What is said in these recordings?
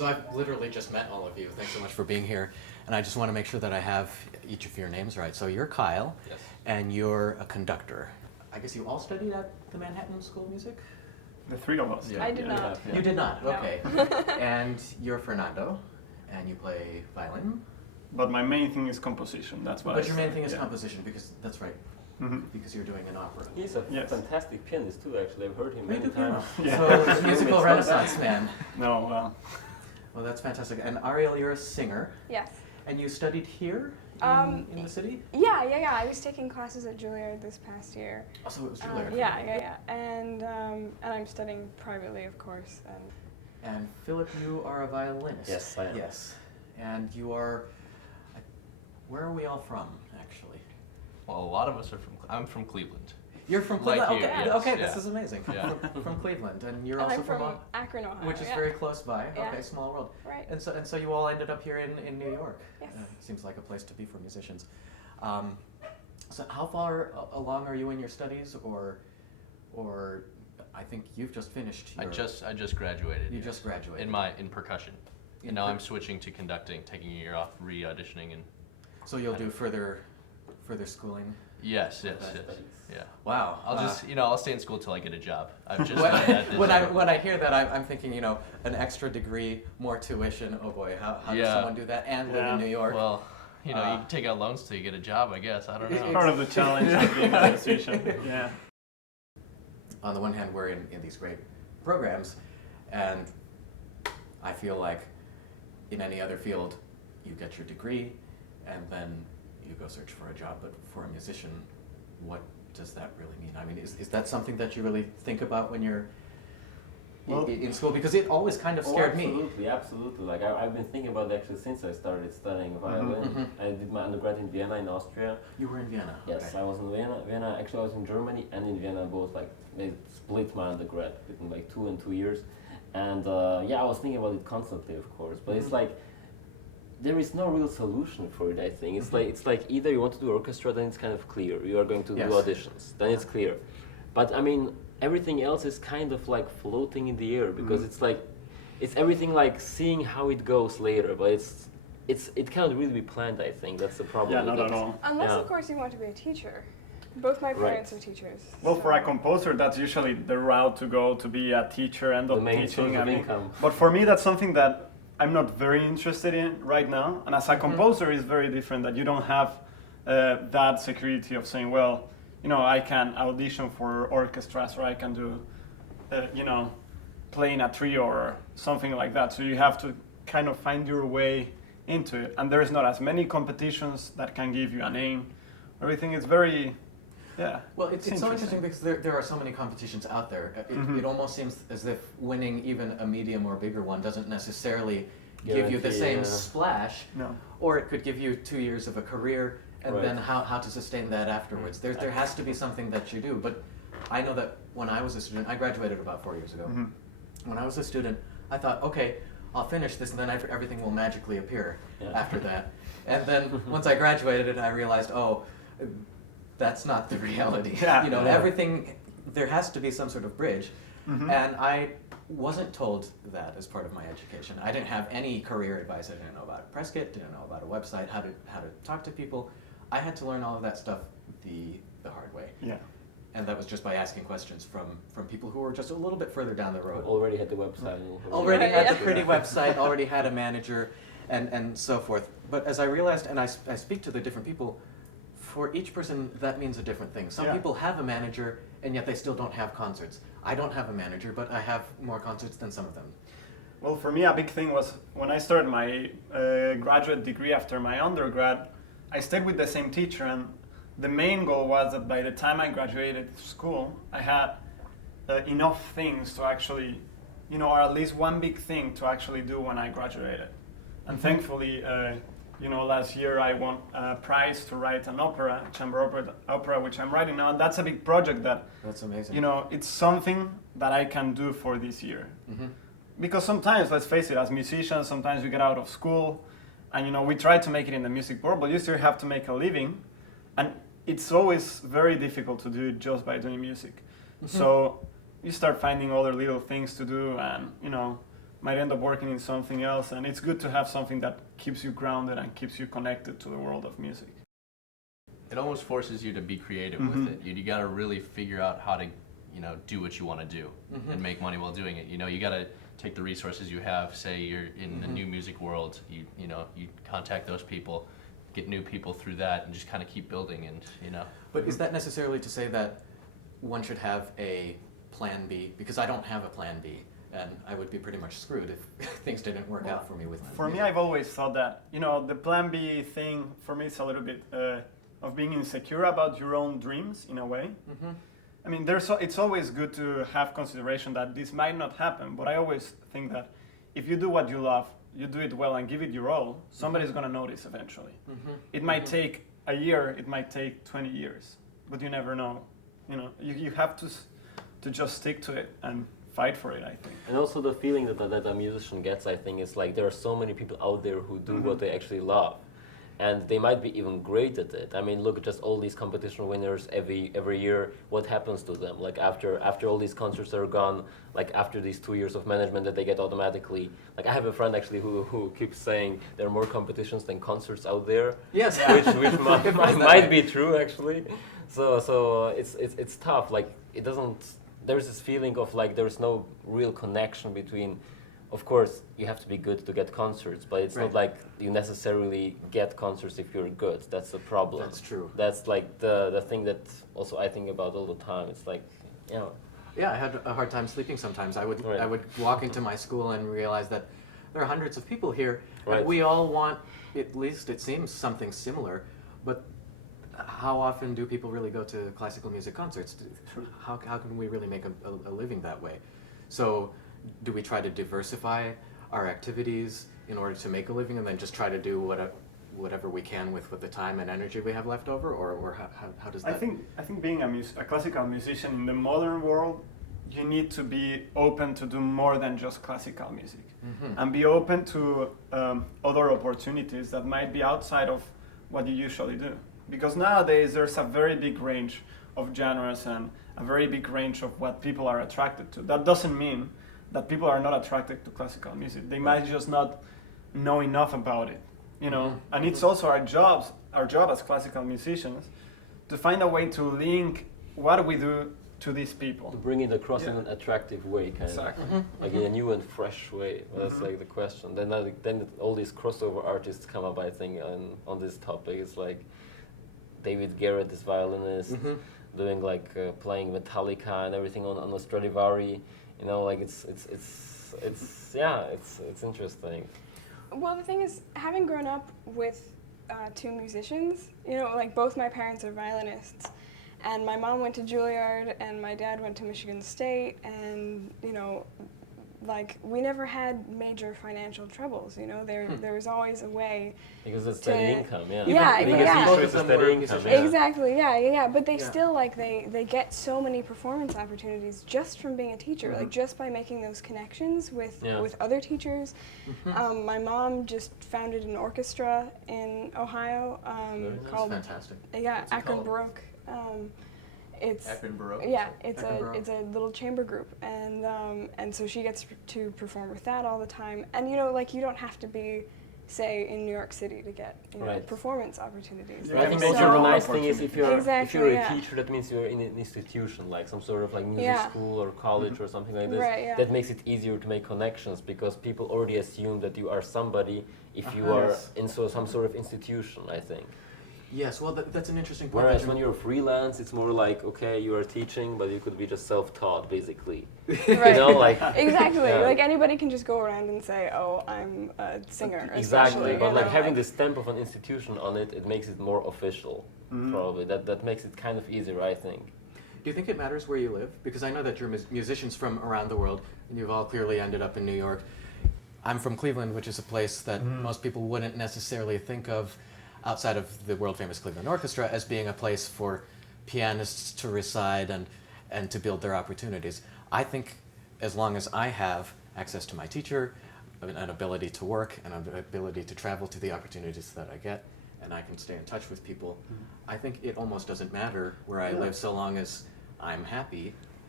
So I've literally just met all of you. Thanks so much for being here. And I just want to make sure that I have each of your names right. So you're Kyle, Yes. and you're a conductor. I guess you all studied at the Manhattan School of Music? The three of us. Yeah. I did not. Yeah. You did not, No. okay. And you're Fernando, and you play violin. But my main thing is composition. That's what. But I your main study, thing is yeah. composition, because that's right, Mhm. because you're doing an opera. He's a Yes. fantastic pianist too, actually. I've heard him Oh, you many do piano. times. Yeah. So it's a musical It's not renaissance bad. man. No, well, Well, that's fantastic. And Ariel, you're a singer, Yes. and you studied here in the city? Yeah. I was taking classes at Juilliard this past year. Oh, so it was Juilliard. Yeah. And I'm studying privately, of course. And Filip, you are a violinist. Yes, I am. Yes. And you are, where are we all from, actually? Well, a lot of us are from. I'm from Cleveland. You're from Like Cleveland? you, Okay, yes, okay, yeah. this is amazing. Yeah. From Cleveland. And you're And also I'm from from Akron, Ohio. which is yeah. very close by. Yeah. Okay, small world. Right. And so you all ended up here in New York. Yes. Seems like a place to be for musicians. So how far along are you in your studies, or I think you've just finished your... I just graduated. You yes. just graduated. in percussion. In And now per- I'm switching to conducting, taking a year off, re-auditioning, and So you'll do further schooling? yes. Yeah. Wow. I'll just I'll stay in school till I get a job. I've just when, done that this year. when I hear that, I'm thinking, an extra degree, more tuition. Oh boy, how does Yeah. someone do that and live in New York? Well, you can take out loans till you get a job, I guess. I don't know. part of the challenge of being a musician. Yeah. On the one hand, we're in these great programs, and I feel like in any other field, you get your degree, and then you go search for a job. But for a musician, what does that really mean? I mean, is that something that you really think about when you're Well- in school? Because it always kind of scared me. Absolutely. Like I've been thinking about it actually since I started studying violin. Mhm. I did my undergrad in Vienna, in Austria. You were in Vienna. Yes, okay. I was in Vienna. Actually, I was in Germany and in Vienna both. Like they split my undergrad between like 2 and 2 years, and I was thinking about it constantly, of course. But it's like there is no real solution for it. I think it's like either you want to do orchestra, then it's kind of clear. You are going to Yes. do auditions, then it's clear. But I mean, everything else is kind of like floating in the air because it's everything like seeing how it goes later. But it cannot really be planned. I think that's the problem. Yeah, with not it. at all. Unless, Yeah. of course, you want to be a teacher. Both my parents Right. are teachers. Well, for a so- composer, that's usually the route to go to be a teacher, end The up main teaching. source of income. But for me, that's something that I'm not very interested in right now. And as a composer, it's very different that you don't have that security of saying, well, I can audition for orchestras or I can do, play in a trio or something like that. So you have to kind of find your way into it. And there's not as many competitions that can give you a name. Everything is very, Well, it's so interesting because there are so many competitions out there. It almost seems as if winning even a medium or bigger one doesn't necessarily give you the Guarantee, same yeah. splash, No. or it could give you 2 years of a career, and Right. then how to sustain that afterwards. There has to be something that you do. But I know that when I was a student, I graduated about 4 years ago. When I was a student, I thought, okay, I'll finish this, and then everything will magically appear after that. And then once I graduated, I realized, that's not the reality. Yeah. Everything, there has to be some sort of bridge. And I wasn't told that as part of my education. I didn't have any career advice. I didn't know about a press kit, didn't know about a website, how to talk to people. I had to learn all of that stuff the hard way. Yeah. And that was just by asking questions from people who were just a little bit further down the road. Already had the website. Already had the Yeah. pretty website, already had a manager, and so forth. But as I realized, and I speak to the different people, for each person that means a different thing. Some Yeah. people have a manager, and yet they still don't have concerts. I don't have a manager, but I have more concerts than some of them. Well, for me, a big thing was when I started my graduate degree after my undergrad, I stayed with the same teacher, and the main goal was that by the time I graduated school, I had enough things to actually, or at least one big thing to actually do when I graduated. And thankfully, last year I won a prize to write an opera, chamber opera, which I'm writing now, and that's a big project that, That's amazing. it's something that I can do for this year. Because sometimes, let's face it, as musicians, sometimes we get out of school and we try to make it in the music world, but you still have to make a living, and it's always very difficult to do it just by doing music. So you start finding other little things to do, and might end up working in something else, and it's good to have something that keeps you grounded and keeps you connected to the world of music. It almost forces you to be creative with it. You got to really figure out how to, do what you want to do and make money while doing it. You got to take the resources you have. Say you're in the new music world, you contact those people, get new people through that, and just kind of keep building. And But is that necessarily to say that one should have a plan B? Because I don't have a plan B, and I would be pretty much screwed if things didn't work out for me with For me, I've always thought that, the plan B thing, for me, it's a little bit of being insecure about your own dreams, in a way. I mean, it's always good to have consideration that this might not happen, but I always think that if you do what you love, you do it well and give it your all, somebody's going to notice eventually. It might take a year, it might take 20 years, but you never know. You have to just stick to it and fight for it, I think. And also the feeling that a musician gets, I think, is like there are so many people out there who do what they actually love. And they might be even great at it. I mean, look at just all these competition winners every year. What happens to them? Like after all these concerts are gone, like after these 2 years of management that they get automatically. Like I have a friend actually who keeps saying there are more competitions than concerts out there. Yes. which might be true actually. So it's tough. Like it doesn't. There's this feeling of like there's no real connection between. Of course, you have to be good to get concerts, but it's not like you necessarily get concerts if you're good. That's the problem. That's true. That's like the thing that also I think about all the time. It's like, Yeah, I had a hard time sleeping sometimes. I would walk into my school and realize that there are hundreds of people here. And we all want, at least it seems, something similar. But how often do people really go to classical music concerts? How can we really make a living that way? So do we try to diversify our activities in order to make a living and then just try to do whatever we can with the time and energy we have left over, or how does that? I think being a classical musician in the modern world, you need to be open to do more than just classical music, and be open to other opportunities that might be outside of what you usually do. Because nowadays there's a very big range of genres and a very big range of what people are attracted to. That doesn't mean that people are not attracted to classical music. They might just not know enough about it, And it's also our job as classical musicians, to find a way to link what we do to these people. To bring it across in an attractive way, kind Exactly. of. Like in a new and fresh way. Well, that's like the question. Then all these crossover artists come up, I think, on this topic. It's like David Garrett, this violinist, doing like playing Metallica and everything on a Stradivari. Like it's interesting. Well, the thing is, having grown up with two musicians, like both my parents are violinists, and my mom went to Juilliard and my dad went to Michigan State, and like we never had major financial troubles. There was always a way. Because it's steady income, yeah. Both of them were income, musicians. Exactly, yeah. But they still they get so many performance opportunities just from being a teacher, like just by making those connections with other teachers. My mom just founded an orchestra in Ohio called fantastic. Akron Baroque. It's Akron Baroque. Yeah, it's a little chamber group, and so she gets to perform with that all the time. And you don't have to be, say, in New York City to get performance opportunities. Yeah, I think so- also the nice thing is if you're Exactly, a teacher, that means you're in an institution, like some sort of like music Yeah. school or college or something like this. Right, yeah. That makes it easier to make connections because people already assume that you are somebody if you are in some sort of institution, I think. Yes, well, that's an interesting point. Whereas when you're freelance, it's more like, okay, you are teaching, but you could be just self-taught, basically. Right. Yeah. Exactly. Like anybody can just go around and say, "Oh, I'm a singer." Exactly, but like having the the stamp of an institution on it, it makes it more official. Probably that makes it kind of easier, I think. Do you think it matters where you live? Because I know that you're musicians from around the world, and you've all clearly ended up in New York. I'm from Cleveland, which is a place that most people wouldn't necessarily think of outside of the world-famous Cleveland Orchestra as being a place for pianists to reside and to build their opportunities. I think as long as I have access to my teacher, an ability to work, and an ability to travel to the opportunities that I get, and I can stay in touch with people, I think it almost doesn't matter where I live so long as I'm happy.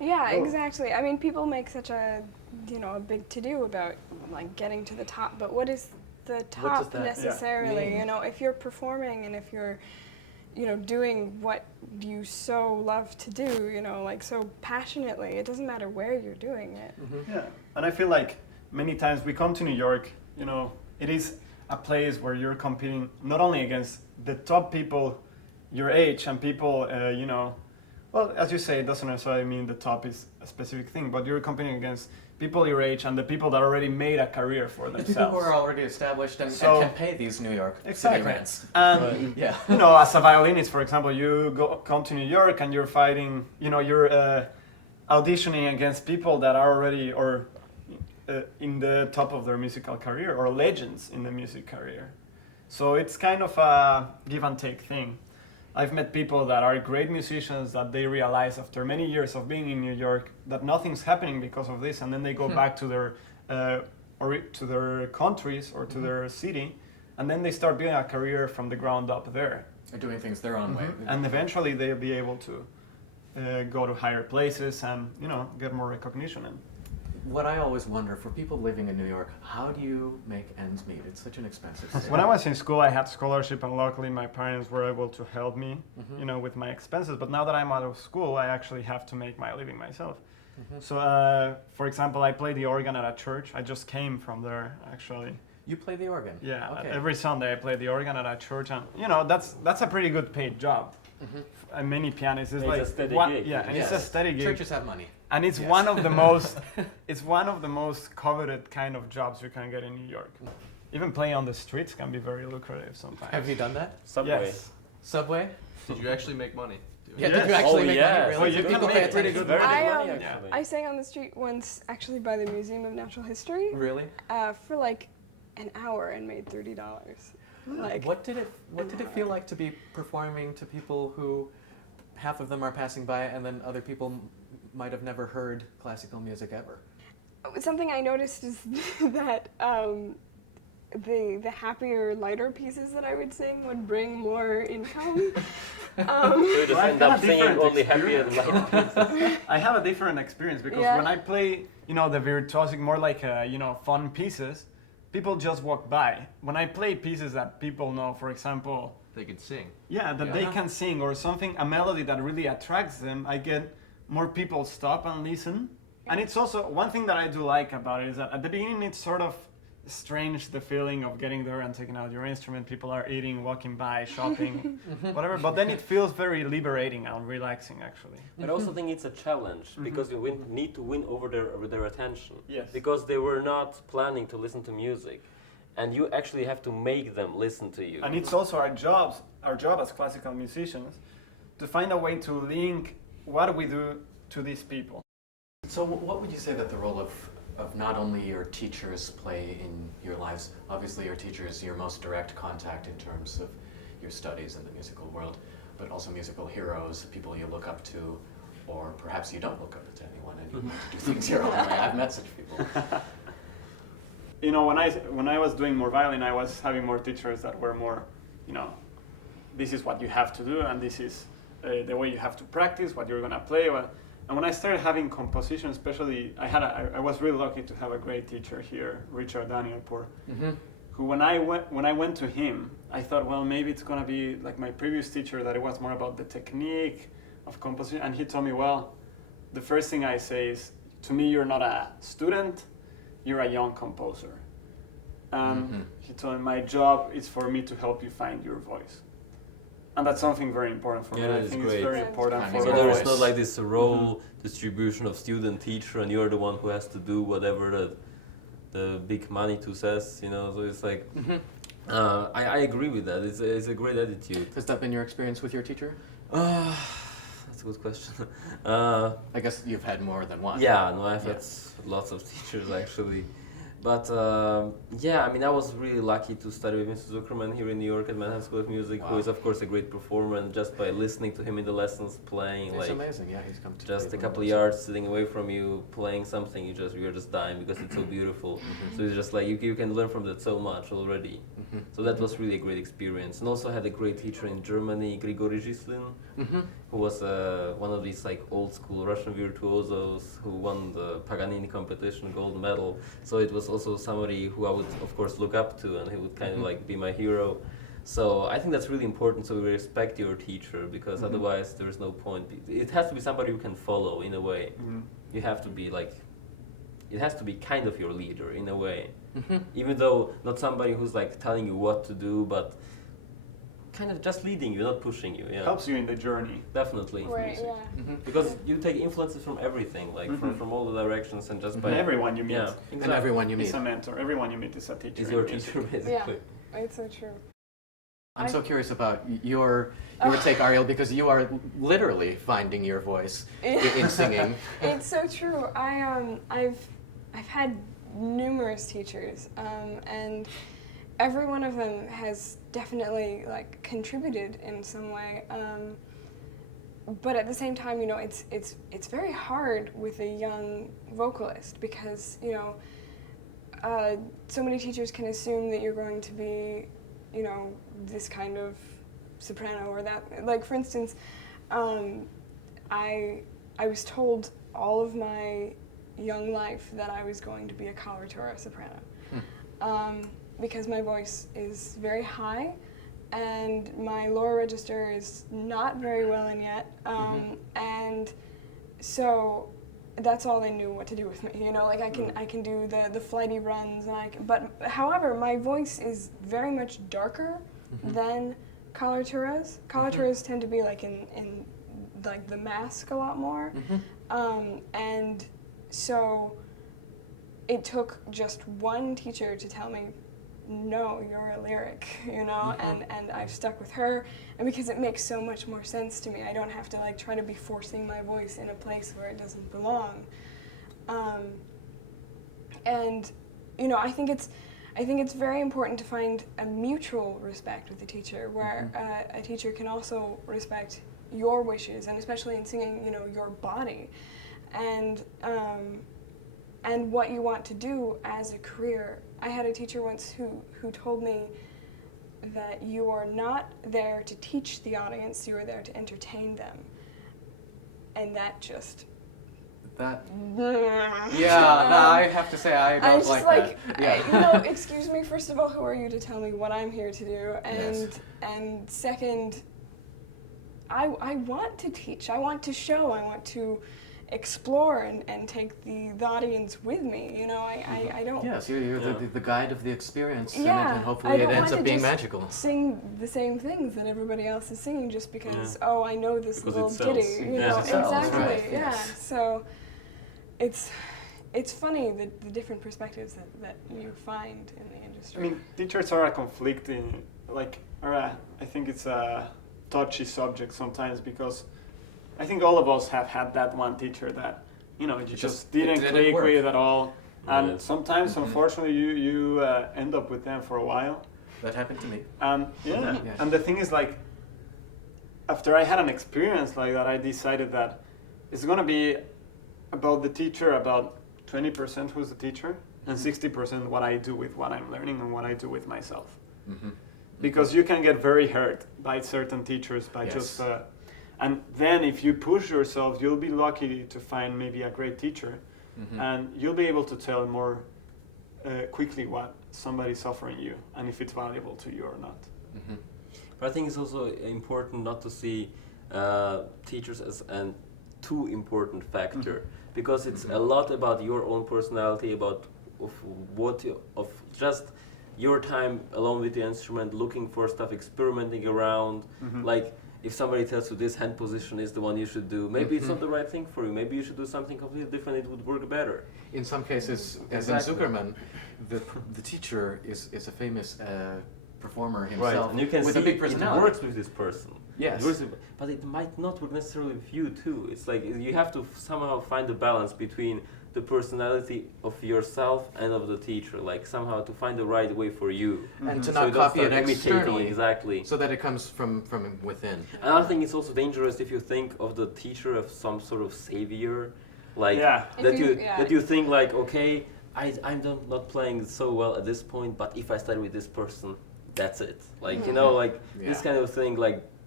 Yeah, Oh. exactly. I mean, people make such a big to-do about like getting to the top, but what is the top that necessarily? mean? You know, if you're performing and if you're doing what you so love to do, like so passionately, it doesn't matter where you're doing it. Yeah, and I feel like many times we come to New York, it is a place where you're competing not only against the top people your age and people, well, as you say, it doesn't necessarily mean the top is a specific thing, but you're competing against people your age and the people that already made a career for The themselves. people who are already established and So- can pay these New York Exactly. city rents. And Yeah. as a violinist, for example, you come to New York and you're fighting, you're auditioning against people that are already in the top of their musical career or legends in the music career. So it's kind of a give and take thing. I've met people that are great musicians that they realize after many years of being in New York that nothing's happening because of this, and then they go back to their to their countries or to their city, and then they start building a career from the ground up there. They're doing things their own way. And eventually they'll be able to go to higher places and get more recognition. And What I always wonder, for people living in New York, how do you make ends meet? It's such an expensive city. when I was in school, I had scholarship, and luckily my parents were able to help me, with my expenses. But now that I'm out of school, I actually have to make my living myself. So, for example, I play the organ at a church. I just came from there, actually. You play the organ? Yeah, Okay. every Sunday I play the organ at a church, and that's a pretty good paid job. And many pianists, it's It's a like steady gig. yeah, and Yes. it's a steady gig. Churches have money. And it's Yes. one of the most it's one of the most coveted kind of jobs you can get in New York. Even playing on the streets can be very lucrative sometimes. Have you done that? Subway. Yes. Subway? Did you actually make money? doing Yeah, it? did you Yes. actually Oh, make yeah. money? Really? Well, you Do can people make pay pretty attention? good Very I, good money, um, actually. I sang on the street once, actually by the Museum of Natural History, Really? for like an hour and made $30. Like, What did it feel like to be performing to people who half of them are passing by and then other people might have never heard classical music ever? something I noticed is that the happier, lighter pieces that I would sing would bring more income. So you just Well, I've end got up a singing different only happy and experience. light. I have a different experience because Yeah. when I play, the virtuosic, more like fun pieces, people just walk by. When I play pieces that people know, for example, They could sing. that they can sing or something, a melody that really attracts them, I get more people stop and listen. And it's also one thing that I do like about it is that at the beginning it's sort of strange, the feeling of getting there and taking out your instrument. People are eating, walking by, shopping, whatever. But then it feels very liberating and relaxing, actually. But I also think it's a challenge because you need to win over their attention. Yes. Because they were not planning to listen to music, and you actually have to make them listen to you. And it's also our job as classical musicians, to find a way to link what we do to these people. So what would you say that the role of not only your teachers play in your lives? Obviously your teacher is your most direct contact in terms of your studies in the musical world, but also musical heroes, people you look up to, or perhaps you don't look up to anyone and you want to do things your own way. I've met such people. When I was doing more violin, I was having more teachers that were more, this is what you have to do, and this is the way you have to practice, what you're gonna play. And when I started having composition, especially, I was really lucky to have a great teacher here, Richard Danielpour, who when I went to him, I thought, well, maybe it's gonna be like my previous teacher, that it was more about the technique of composition. And he told me, well, the first thing I say is, to me, you're not a student, you're a young composer. And he told me, my job is for me to help you find your voice. And that's something very important for Yeah, me. I that is think great. it's very That's important great. for So So there voice. is not like this role distribution of student-teacher, and you're the one who has to do whatever the big Manitou says, So it's like, I agree with that. It's a great attitude. Has that been your experience with your teacher? That's a good question. I guess you've had more than one. Yeah, no, I've Yeah. had lots of teachers actually. But I was really lucky to study with Mr. Zuckerman here in New York at Manhattan School of Music, who Wow. is of course a great performer, and just by listening to him in the lessons, playing It's like amazing. Yeah, he's come to just a Cleveland couple of also. yards sitting away from you, playing something, you're just dying because it's so beautiful. So it's just like you can learn from that so much already. So that was really a great experience. And also had a great teacher in Germany, Grigory Gislin, who was one of these like old school Russian virtuosos who won the Paganini competition gold medal. So it was also somebody who I would of course look up to, and he would kind of like be my hero. So I think that's really important. So we respect your teacher, because otherwise there is no point. It has to be somebody you can follow in a way. You have to be like, it has to be kind of your leader in a way, even though not somebody who's like telling you what to do, but kind of just leading you, not pushing you. Yeah, Helps you in the journey. definitely. Right, yeah. Because you take influences from everything, like from all the directions, and just by And everyone you meet yeah, And everyone you meet. is a mentor. Everyone you meet is a teacher. is your in teacher music. basically. Yeah, it's so true. I'm so curious about your take, Ariel, because you are literally finding your voice in singing. It's so true. I've had numerous teachers, and every one of them has definitely like contributed in some way. But at the same time, you know, it's very hard with a young vocalist, because you know, so many teachers can assume that you're going to be, you know, this kind of soprano or that. Like for instance, I was told all of my young life that I was going to be a coloratura soprano, because my voice is very high and my lower register is not very well in yet, and so that's all they knew what to do with me. You know, like I can do the flighty runs, and but however, my voice is very much darker than coloraturas. Coloraturas tend to be like in like the mask a lot more, and so it took just one teacher to tell me, no, you're a lyric, you know, and I've stuck with her, and because it makes so much more sense to me. I don't have to like try to be forcing my voice in a place where it doesn't belong. And you know, I think it's very important to find a mutual respect with the teacher, where a teacher can also respect your wishes, and especially in singing, you know, your body, and what you want to do as a career. I had a teacher once who told me that you are not there to teach the audience, you are there to entertain them. And that just... That... Yeah, no, I have to say I don't like that. Yeah. You know, excuse me, first of all, who are you to tell me what I'm here to do? And second, I want to teach, I want to show, I want to explore and take the audience with me, you know, I don't... Yes, you're the guide of the experience, Yeah, and hopefully it ends up being magical. Sing the same things that everybody else is singing just because, oh, I know this Because little it sells. ditty, you know, It sells, exactly, right, yeah. yes. So it's funny the different perspectives that you find in the industry. I mean, teachers are a conflicting, I think it's a touchy subject sometimes, because I think all of us have had that one teacher that, you know, you just didn't click work. with at all. And Yeah. sometimes, unfortunately, you end up with them for a while. That happened to me. And Yeah. and the thing is, like, after I had an experience like that, I decided that it's going to be about the teacher, about 20% who's the teacher, and 60% what I do with what I'm learning and what I do with myself. Because you can get very hurt by certain teachers by Yes. just... and then if you push yourself, you'll be lucky to find maybe a great teacher, and you'll be able to tell more quickly what somebody's offering you and if it's valuable to you or not. But I think it's also important not to see teachers as an too important factor, because it's a lot about your own personality, about of just your time alone with the instrument, looking for stuff, experimenting around. Like if somebody tells you this hand position is the one you should do, maybe it's not the right thing for you. Maybe you should do something completely different. It would work better. In some cases, as in Zuckerman, the teacher is a famous performer himself, Right, and you can with see a big personality. it works with this person. Yes. It works but it might not work necessarily with you too. It's like you have to somehow find a balance between the personality of yourself and of the teacher, like somehow to find the right way for you. And to So not you don't copy it start imitating externally, exactly. so that it comes from within. And I think it's also dangerous if you think of the teacher as some sort of savior, like Yeah. that you think like, okay, I'm not playing so well at this point, but if I study with this person, that's it. Like you know, like this Yeah. kind of thing, like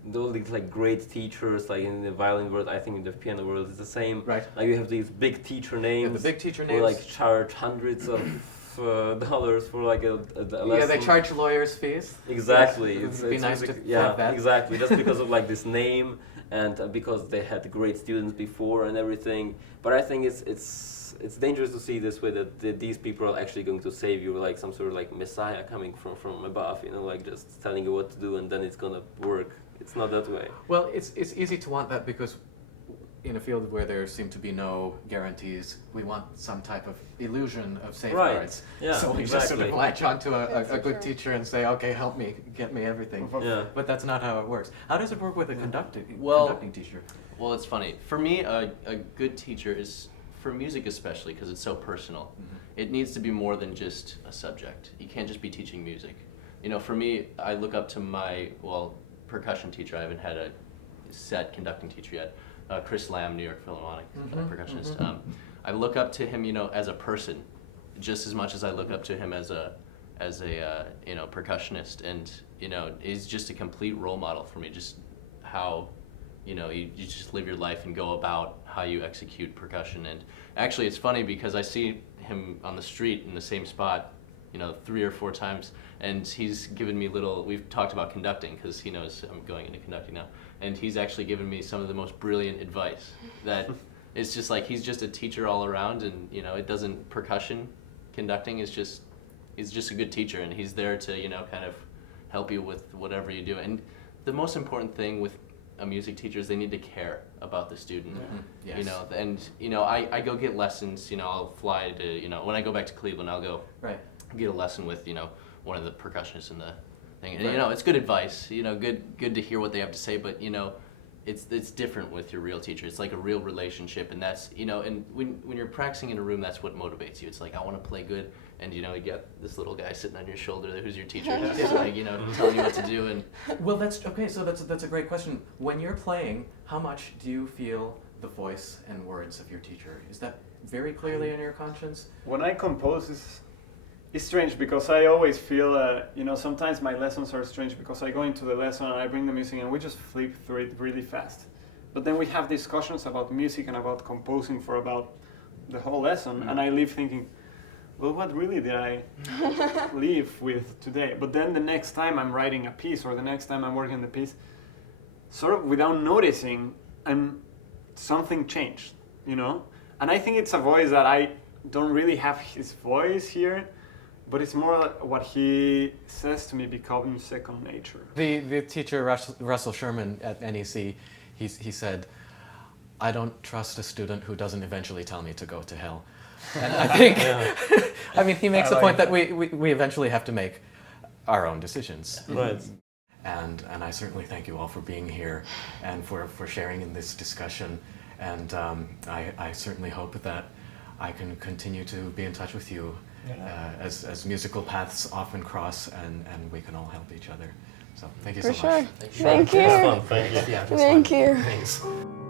those like great teachers, like in the violin world, I think in the piano world it's the same. Right. Like you have these big teacher names. Yeah, the big teacher who names. like charge hundreds of dollars for like a lesson. Yeah, they charge lawyers' fees. Exactly. Yeah, It's it'd be nice to yeah, have that. exactly. Just because of like this name and because they had great students before and everything. But I think it's dangerous to see this way that these people are actually going to save you, like some sort of like messiah coming from above, you know, like just telling you what to do and then it's gonna work. It's not that way. Well, it's easy to want that because in a field where there seem to be no guarantees, we want some type of illusion of safeguards. Yeah, So we just sort of exactly. latch onto That's a so good true. teacher and say, okay, help me, get me everything. Yeah. But that's not how it works. How does it work with a conducting teacher? Well, it's funny. For me, a good teacher is, for music especially, because it's so personal, it needs to be more than just a subject. You can't just be teaching music. You know, for me, I look up to my, percussion teacher. I haven't had a set conducting teacher yet. Chris Lamb, New York Philharmonic percussionist. I look up to him, you know, as a person, just as much as I look up to him as a percussionist. And, you know, he's just a complete role model for me, just how, you know, you just live your life and go about how you execute percussion. And actually it's funny because I see him on the street in the same spot, you know, 3 or 4 times, and he's given me we've talked about conducting because he knows I'm going into conducting now, and he's actually given me some of the most brilliant advice that it's just like he's just a teacher all around, and, you know, percussion conducting is just, he's just a good teacher, and he's there to, you know, kind of help you with whatever you do. And the most important thing with a music teacher is they need to care about the student. Yes. You know, and, you know, I go get lessons, you know, I'll fly to, you know, when I go back to Cleveland, I'll go Right. get a lesson with, you know, one of the percussionists in the thing. And, you know, it's good advice, you know, good to hear what they have to say, but, you know, it's different with your real teacher. It's like a real relationship, and that's, you know, and when you're practicing in a room, that's what motivates you. It's like, I want to play good, and, you know, you get this little guy sitting on your shoulder who's your teacher, just like, you know, telling you what to do. And Well, that's okay. So that's a great question. When you're playing, how much do you feel the voice and words of your teacher? Is that very clearly in your conscience? When I compose, it's strange because I always feel, you know, sometimes my lessons are strange because I go into the lesson and I bring the music and we just flip through it really fast. But then we have discussions about music and about composing for about the whole lesson, and I leave thinking, well, what really did I leave with today? But then the next time I'm writing a piece or the next time I'm working the piece, sort of without noticing, something changed, you know? And I think it's a voice that I don't really have his voice here, but it's more like what he says to me becomes second nature. The teacher, Russell Sherman at NEC, he said, I don't trust a student who doesn't eventually tell me to go to hell. And I think, I mean, he makes the point that we eventually have to make our own decisions. Right. And I certainly thank you all for being here and for sharing in this discussion. And I certainly hope that I can continue to be in touch with you as musical paths often cross, and we can all help each other. So thank you so For sure. much. Thank you. It was fun. Thank you. Yeah, it was Thank fun. you. Thanks.